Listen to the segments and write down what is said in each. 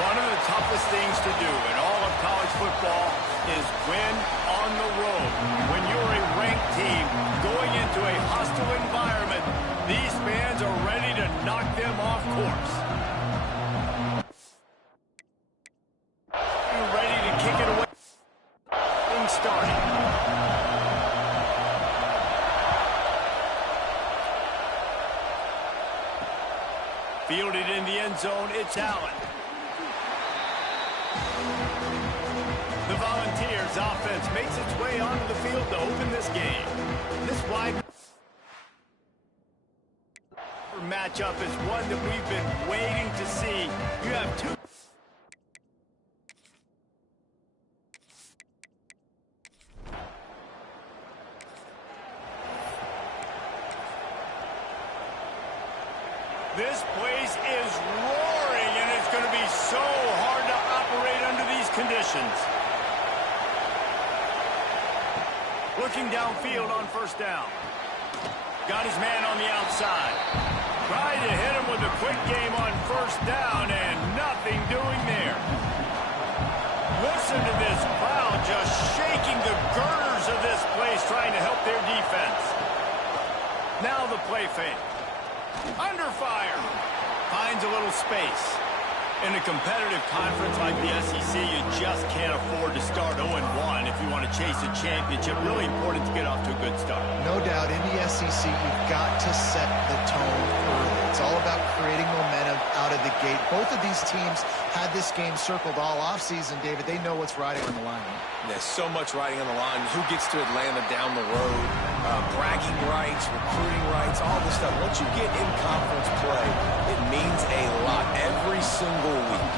One of the toughest things to do in all of college football is win on the road. When you're a ranked team going into a hostile environment, these fans are ready to knock them off course. You're ready to kick it away. Starting. Fielded in the end zone, it's Allen. The Volunteers offense makes its way onto the field to open this game. This wide matchup is one that we've been waiting to see. You have two. This place is roaring, and it's going to be so hard to operate under these conditions. Looking downfield on first down. Got his man on the outside. Tried to hit him with a quick game on first down, and nothing doing there. Listen to this crowd just shaking the girders of this place, trying to help their defense. Now the play fake. Under fire. Finds a little space. In a competitive conference like the SEC, you just can't afford to start 0-1 if you want to chase a championship. Really important to get off to a good start. No doubt, in the SEC, you've got to set the tone early. It's all about creating momentum out of the gate. Both of these teams had this game circled all offseason, David. They know what's riding on the line. There's so much riding on the line. Who gets to Atlanta down the road? Bragging rights, recruiting rights, all this stuff. Once you get in conference play, it means a lot every single week.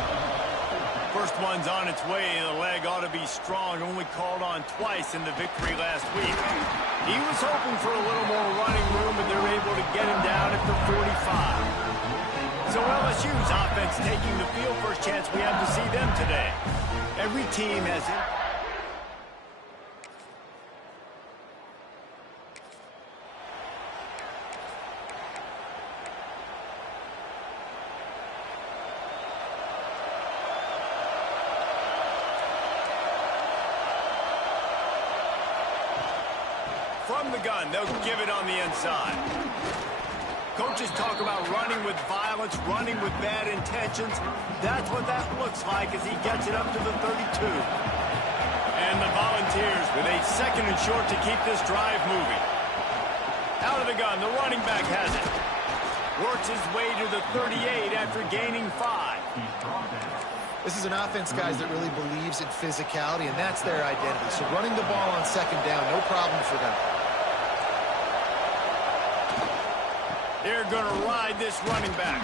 First one's on its way. The leg ought to be strong. Only called on twice in the victory last week. He was hoping for a little more running room, but they're able to get him down at the 45. So LSU's offense taking the field. First chance we have to see them today. Every team has it. From the gun, they'll give it on the inside. Coaches talk about running with violence, running with bad intentions. That's what that looks like as he gets it up to the 32. And the Volunteers with a second and short to keep this drive moving. Out of the gun, the running back has it. Works his way to the 38 after gaining 5. This is an offense, guys, that really believes in physicality, and that's their identity. So running the ball on second down, no problem for them. They're going to ride this running back.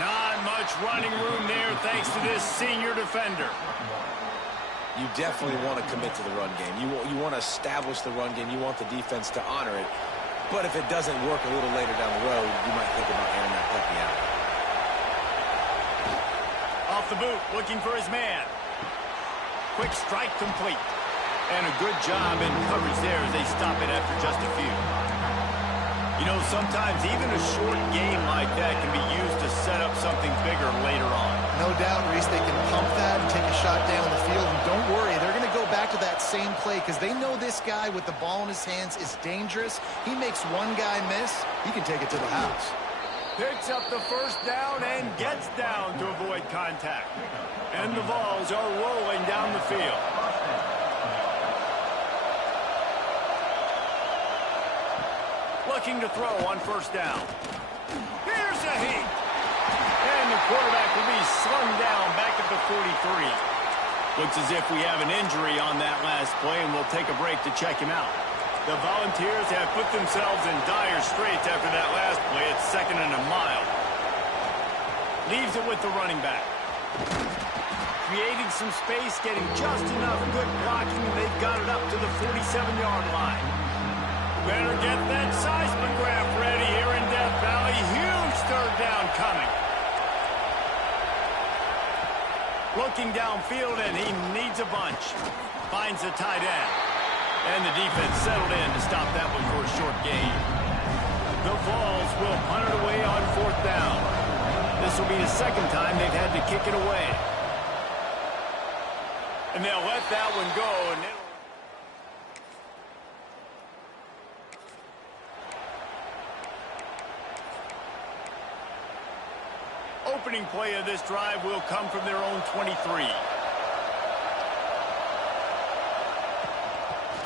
Not much running room there thanks to this senior defender. You definitely want to commit to the run game. You want to establish the run game. You want the defense to honor it. But if it doesn't work a little later down the road, you might think about airing that puppy out. Off the boot, looking for his man. Quick strike complete. And a good job in coverage there as they stop it after just a few. You know, sometimes even a short game like that can be used to set up something bigger later on. No doubt, Reese, they can pump that and take a shot down the field. And don't worry, they're going to go back to that same play because they know this guy with the ball in his hands is dangerous. He makes one guy miss, he can take it to the house. Picks up the first down and gets down to avoid contact. And the balls are rolling down the field. Looking to throw on first down. Here's a heat. And the quarterback will be slung down back at the 43. Looks as if we have an injury on that last play, and we'll take a break to check him out. The Volunteers have put themselves in dire straits after that last play. It's 2nd and a mile. Leaves it with the running back. Creating some space, getting just enough good blocking, and they've got it up to the 47-yard line. Better get that seismograph ready here in Death Valley. Huge third down coming. Looking downfield, and he needs a bunch. Finds the tight end. And the defense settled in to stop that one for a short gain. The Vols will punt it away on 4th down. This will be the second time they've had to kick it away. And they'll let that one go. And opening play of this drive will come from their own 23.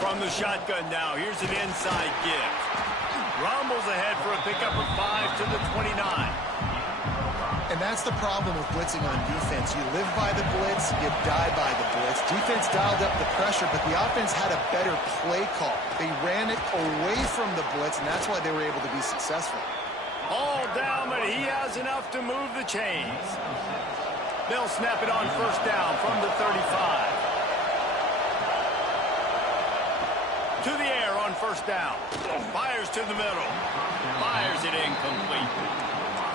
From the shotgun now, here's an inside give. Rumbles ahead for a pickup of 5 to the 29. And that's the problem with blitzing on defense. You live by the blitz, you die by the blitz. Defense dialed up the pressure, but the offense had a better play call. They ran it away from the blitz, and that's why they were able to be successful. All down, but he has enough to move the chains. They'll snap it on first down from the 35. To the air on first down. Fires to the middle. Fires it incomplete.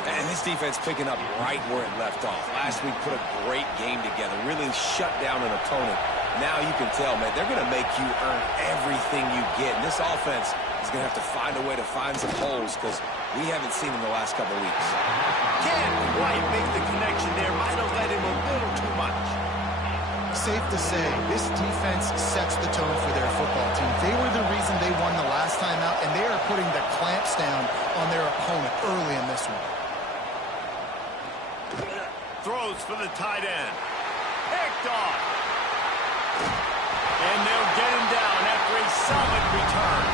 And this defense picking up right where it left off. Last week put a great game together. Really shut down an opponent. Now you can tell, man, they're going to make you earn everything you get. And this offense is going to have to find a way to find some holes because we haven't seen them the last couple weeks. Can't quite make the connection there. Might have let him a little too much. Safe to say, this defense sets the tone for their football team. They were the reason they won the last time out, and they are putting the clamps down on their opponent early in this one. Throws for the tight end. Picked off. And they'll get him down after a solid return.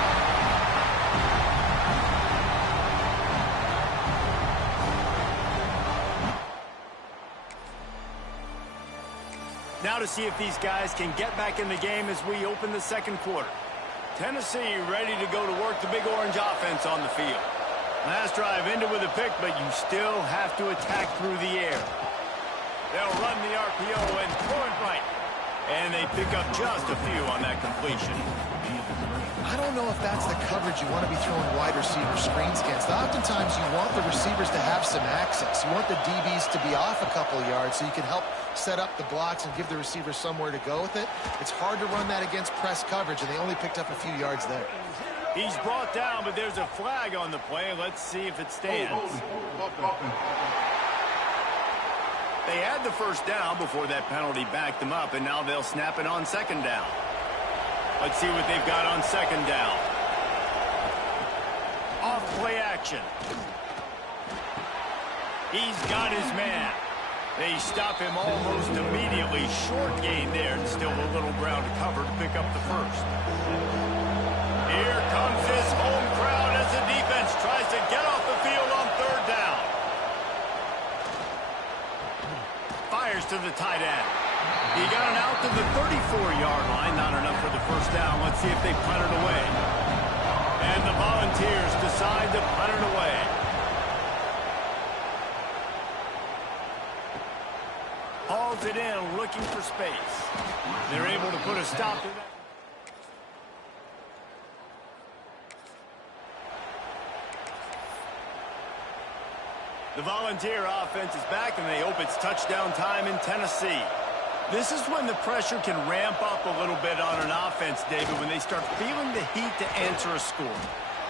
Now to see if these guys can get back in the game as we open the second quarter. Tennessee ready to go to work the Big Orange offense on the field. Last drive ended with a pick, but you still have to attack through the air. They'll run the RPO and throw it right. And they pick up just a few on that completion. I don't know if that's the coverage you want to be throwing wide receiver screens against. Oftentimes you want the receivers to have some access. You want the DBs to be off a couple of yards so you can help set up the blocks and give the receivers somewhere to go with it. It's hard to run that against press coverage, and they only picked up a few yards there. He's brought down, but there's a flag on the play. Let's see if it stands. They had the first down before that penalty backed them up, and now they'll snap it on second down. Let's see what they've got on second down. Off play action. He's got his man. They stop him almost immediately. Short gain there, and still a little ground to cover to pick up the first. Here comes his home crowd as the defense tries to get off the field on third down. Fires to the tight end. He got it out to the 34-yard line. Not enough for the first down. Let's see if they punt it away. And the Volunteers decide to punt it away. Hauls it in, looking for space. They're able to put a stop to that. The Volunteer offense is back, and they hope it's touchdown time in Tennessee. This is when the pressure can ramp up a little bit on an offense, David, when they start feeling the heat to answer a score.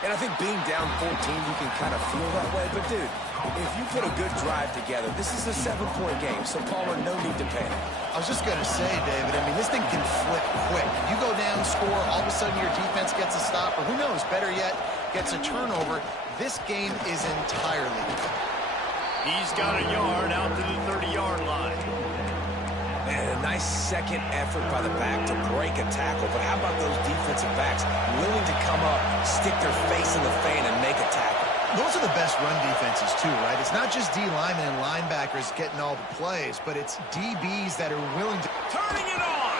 And I think being down 14, you can kind of feel that way. But, dude, if you put a good drive together, this is a 7-point game, so, Palmer, no need to panic. I was just going to say, David, I mean, this thing can flip quick. You go down, score, all of a sudden your defense gets a stop, or who knows, better yet, gets a turnover. This game is entirely different. He's got a yard out to the 30-yard line. And a nice second effort by the back to break a tackle. But how about those defensive backs willing to come up, stick their face in the fan, and make a tackle? Those are the best run defenses, too, right? It's not just D linemen and linebackers getting all the plays, but it's DBs that are willing to... Turning it on!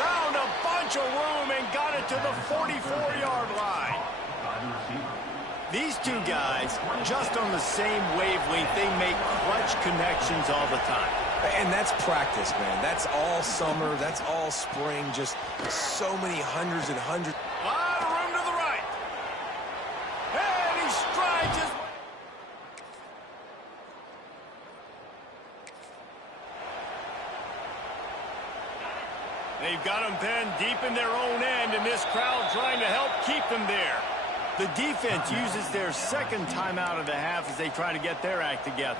Found a bunch of room and got it to the 44-yard line. These two guys, just on the same wavelength, they make clutch connections all the time. And that's practice, man. That's all summer. That's all spring. Just so many hundreds and hundreds. A lot of room to the right. And he strides his way. They've got them pinned deep in their own end, and this crowd trying to help keep them there. The defense uses their second timeout of the half as they try to get their act together.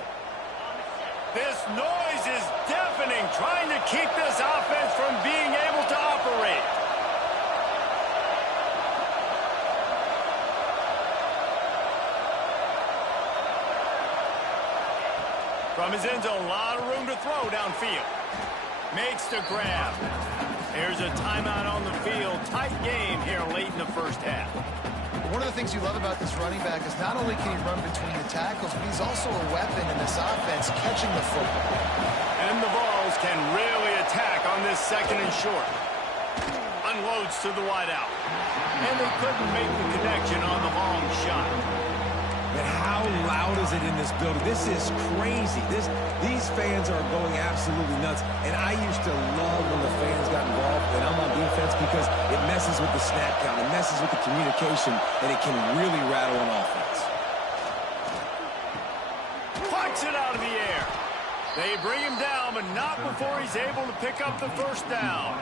This noise is deafening, trying to keep this offense from being able to operate. From his end zone, a lot of room to throw downfield. Makes the grab. There's a timeout on the field. Tight game here late in the first half. One of the things you love about this running back is not only can he run between the tackles, but he's also a weapon in this offense, catching the football. And the Vols can really attack on this second and short. Unloads to the wideout. And they couldn't make the connection on the long shot. But how loud is it in this building? This is crazy. These fans are going absolutely nuts. And I used to love when the fans got involved when I'm on defense because it messes with the snap count, it messes with the communication, and it can really rattle an offense. Plucks it out of the air. They bring him down, but not before he's able to pick up the first down.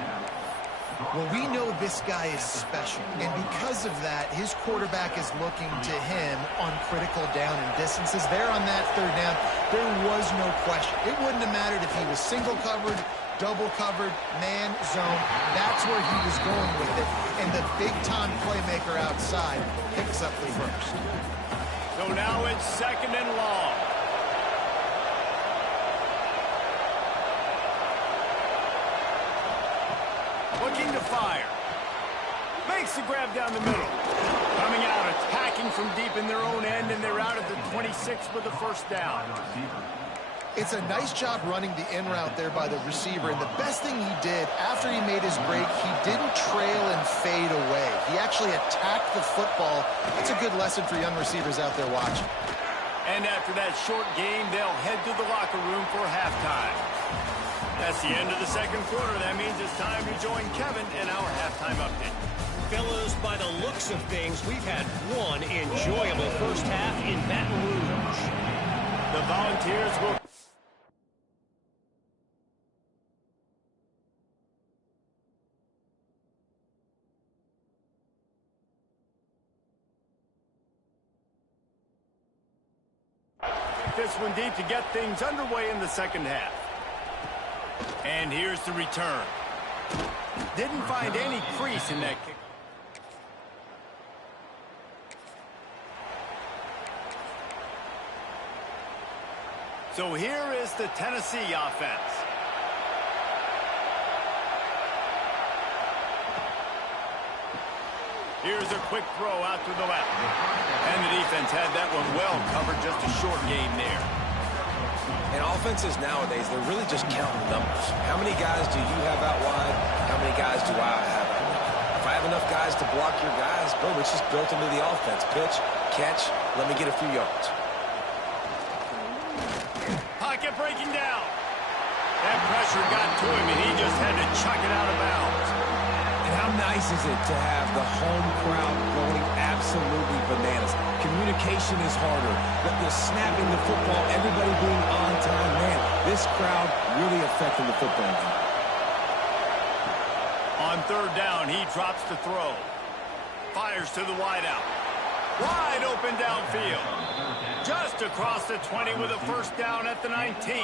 Well, we know this guy is special, and because of that, his quarterback is looking to him on critical down and distances. There on that third down, there was no question. It wouldn't have mattered if he was single covered, double covered, man, zone. That's where he was going with it, and the big-time playmaker outside picks up the first. So now it's second and long. Looking to fire. Makes the grab down the middle. Coming out, attacking from deep in their own end, and they're out at the 26 for the first down. It's a nice job running the in route there by the receiver, and the best thing he did after he made his break, he didn't trail and fade away. He actually attacked the football. It's a good lesson for young receivers out there watching. And after that short game, they'll head to the locker room for halftime. That's the end of the second quarter. That means it's time to join Kevin in our halftime update. Fellas, by the looks of things, we've had one enjoyable first half in Baton Rouge. The Volunteers will... this one deep to get things underway in the second half. And here's the return. Didn't find any crease in that kick. So here is the Tennessee offense. Here's a quick throw out to the left. And the defense had that one well covered, just a short game there. And offenses nowadays, they're really just counting numbers. How many guys do you have out wide? How many guys do I have out wide? If I have enough guys to block your guys, boom, it's just built into the offense. Pitch, catch, let me get a few yards. Pocket breaking down. That pressure got to him, and he just had to chuck it out of bounds. And how nice is it to have the home crowd going absolutely bananas? Communication is harder. The snapping the football, everybody being on time. Man, this crowd really affecting the football game. On third down, he drops the throw. Fires to the wideout. Wide open downfield. Just across the 20 with a first down at the 19.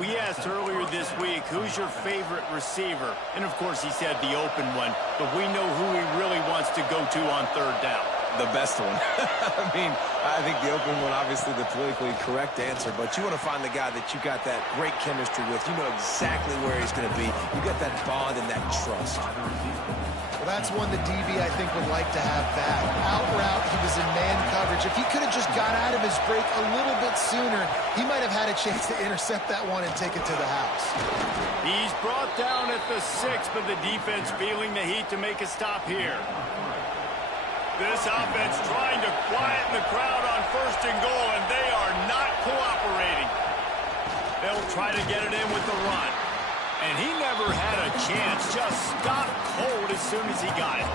We asked earlier this week, who's your favorite receiver? And, of course, he said the open one. But we know who he really wants to go to on third down. The best one. I mean, I think the open one, obviously the politically correct answer, but you want to find the guy that you got that great chemistry with. You know exactly where he's going to be. You got that bond and that trust. Well, that's one the DB, I think, would like to have back. Out route, he was in man coverage. If he could have just got out of his break a little bit sooner, he might have had a chance to intercept that one and take it to the house. He's brought down at the 6, but the defense feeling the heat to make a stop here. This offense trying to quieten the crowd on first and goal, and they are not cooperating. They'll try to get it in with the run. And he never had a chance, just stopped cold as soon as he got it.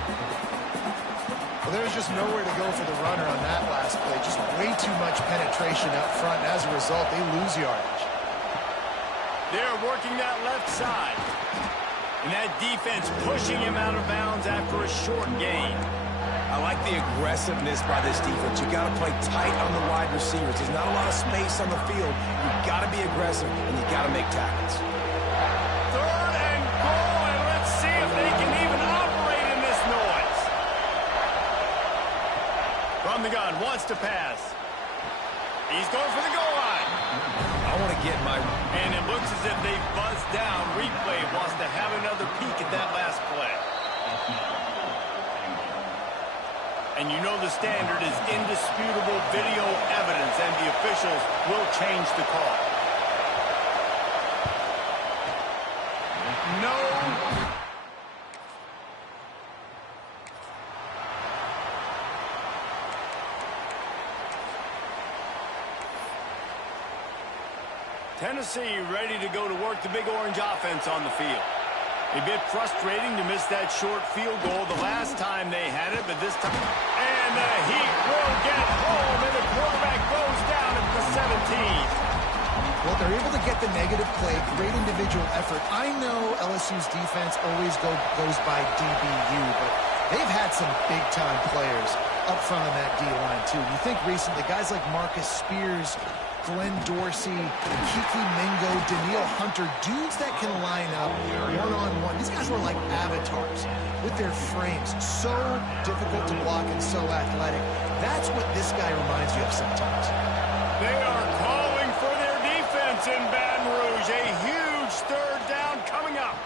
Well, there's just nowhere to go for the runner on that last play. Just way too much penetration up front, and as a result, they lose yardage. They're working that left side. And that defense pushing him out of bounds after a short gain. I like the aggressiveness by this defense. You got to play tight on the wide receivers. There's not a lot of space on the field. You got to be aggressive, and you got to make tackles. 3rd and goal, and let's see if they can even operate in this noise. From the gun, wants to pass. He's going for the goal line. I want to get my... And it looks as if they've buzzed down. Replay wants to have another peek at that last play. And you know the standard is indisputable video evidence, and the officials will change the call. No. Tennessee ready to go to work the Big Orange offense on the field. A bit frustrating to miss that short field goal the last time they had it, but this time... And the Heat will get home, and the quarterback goes down at the 17. Well, they're able to get the negative play, great individual effort. I know LSU's defense always goes by DBU, but they've had some big-time players up front on that D-line, too. You think recently, guys like Marcus Spears, Glenn Dorsey, Kiki Mingo, Daniil Hunter, dudes that can line up one-on-one. These guys were like avatars with their frames. So difficult to block and so athletic. That's what this guy reminds you of sometimes. They are calling for their defense in Baton Rouge. A huge 3rd down coming up.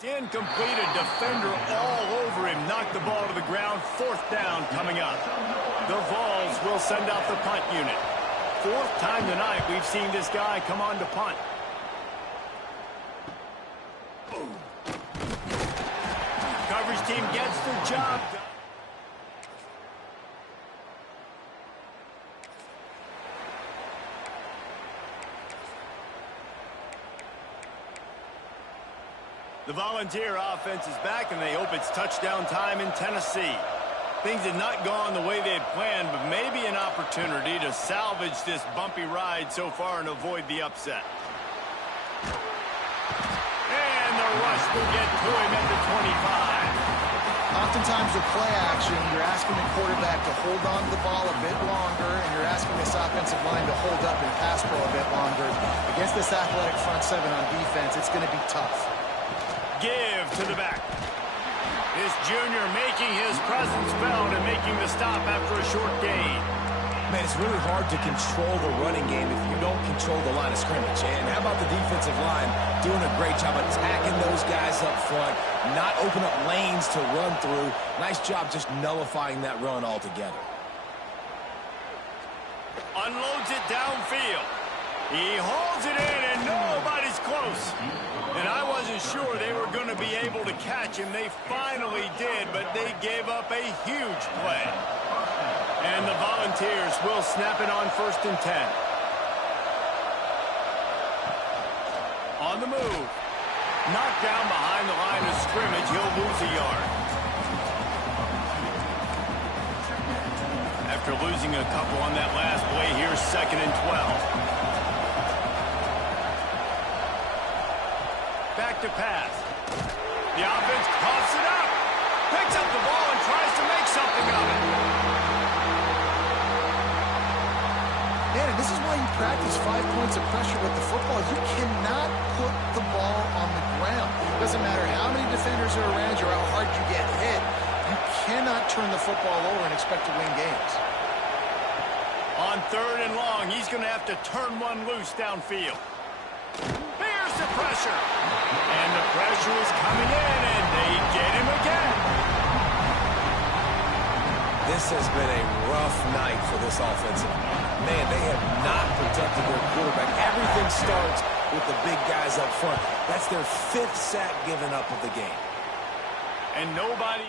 It's incomplete. A defender all over him. Knocked the ball to the ground. 4th down coming up. The Vols will send out the punt unit. 4th time tonight we've seen this guy come on to punt. Coverage team gets the job done. The Volunteer offense is back, and they hope it's touchdown time in Tennessee. Things had not gone the way they had planned, but maybe an opportunity to salvage this bumpy ride so far and avoid the upset. And the rush will get to him at the 25. Oftentimes with play action, you're asking the quarterback to hold on to the ball a bit longer, and you're asking this offensive line to hold up and pass pro a bit longer. Against this athletic front seven on defense, it's going to be tough. Give to the back. This junior making his presence felt and making the stop after a short gain. Man, it's really hard to control the running game if you don't control the line of scrimmage. And how about the defensive line doing a great job attacking those guys up front, not open up lanes to run through. Nice job just nullifying that run altogether. Unloads it downfield. He holds it in, and nobody's close. And I wasn't sure they were going to be able to catch him. They finally did, but they gave up a huge play. And the Volunteers will snap it on 1st and 10. On the move. Knocked down behind the line of scrimmage. He'll lose a yard. After losing a couple on that last play, here's 2nd and 12. Back to pass. The offense coughs it up. Picks up the ball and tries to make something of it. Man, and this is why you practice 5 points of pressure with the football. You cannot put the ball on the ground. It doesn't matter how many defenders are around you or how hard you get hit. You cannot turn the football over and expect to win games. On 3rd and long, he's going to have to turn one loose downfield. Here's the pressure. And the pressure is coming in, and they get him again. This has been a rough night for this offensive line. Man, they have not protected their quarterback. Everything starts with the big guys up front. That's their 5th sack given up of the game. And nobody...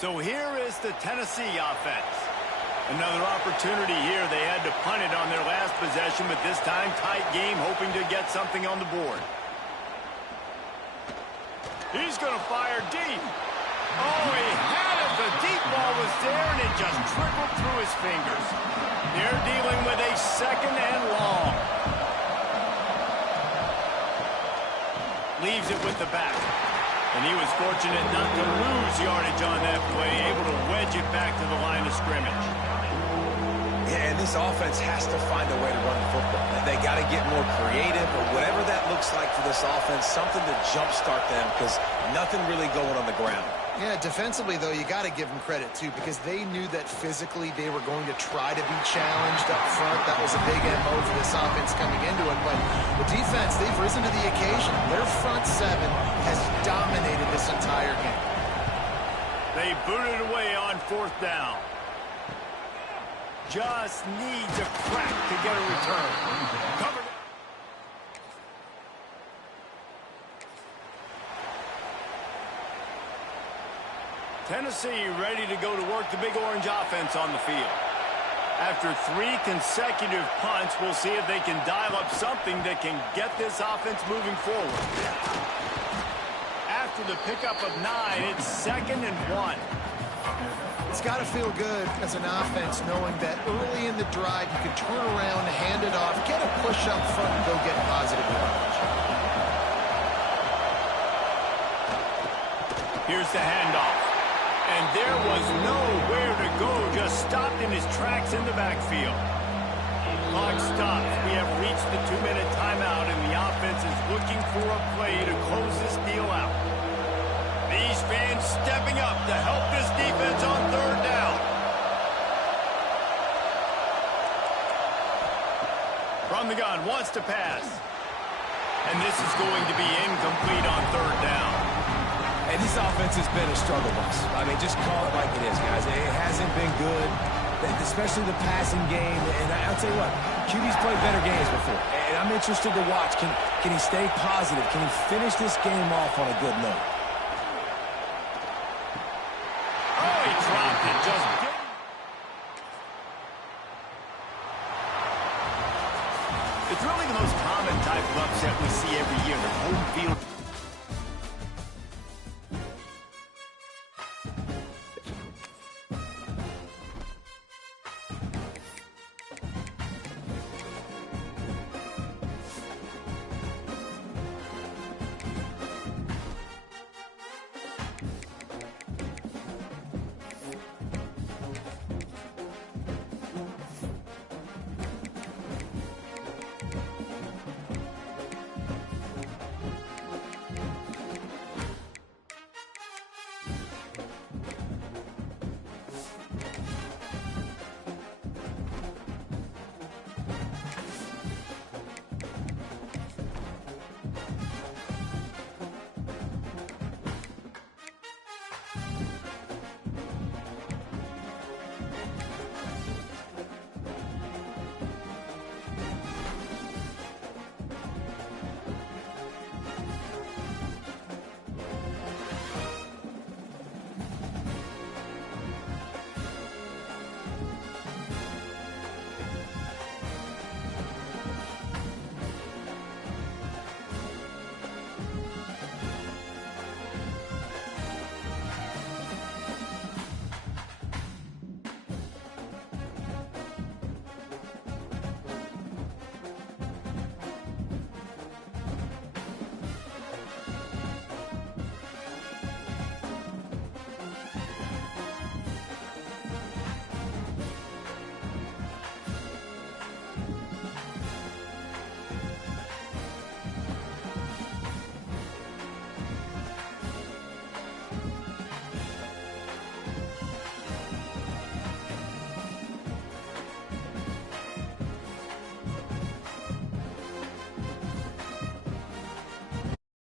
So here is the Tennessee offense. Another opportunity here. They had to punt it on their last possession, but this time tight game, hoping to get something on the board. He's going to fire deep. Oh, he had it. The deep ball was there, and it just trickled through his fingers. They're dealing with a 2nd and long. Leaves it with the back. And he was fortunate not to lose yardage on that play, able to wedge it back to the line of scrimmage. Yeah, and this offense has to find a way to run the football. They got to get more creative, or whatever that looks like for this offense, something to jumpstart them, because nothing really going on the ground. Yeah, defensively, though, you got to give them credit, too, because they knew that physically they were going to try to be challenged up front. That was a big MO for this offense coming into it. But the defense, they've risen to the occasion. Their front seven has dominated this entire game. They booted away on 4th down. Just needs a crack to get a return. Covered. Tennessee ready to go to work the Big Orange offense on the field. After 3 consecutive punts, we'll see if they can dial up something that can get this offense moving forward. After the pickup of 9, it's 2nd and 1. It's got to feel good as an offense knowing that early in the drive you can turn around, hand it off, get a push up front, and go get positive yardage. Here's the handoff. And there was nowhere to go, just stopped in his tracks in the backfield. Clock stops. We have reached the 2-minute timeout, and the offense is looking for a play to close this deal out. These fans stepping up to help this defense on 3rd down. From the gun, wants to pass. And this is going to be incomplete on 3rd down. And this offense has been a struggle bus. I mean, just call it like it is, guys. It hasn't been good, especially the passing game. And I'll tell you what, QB's played better games before. And I'm interested to watch. Can he stay positive? Can he finish this game off on a good note? Oh, It's really the most common type of upset we see every year. The home field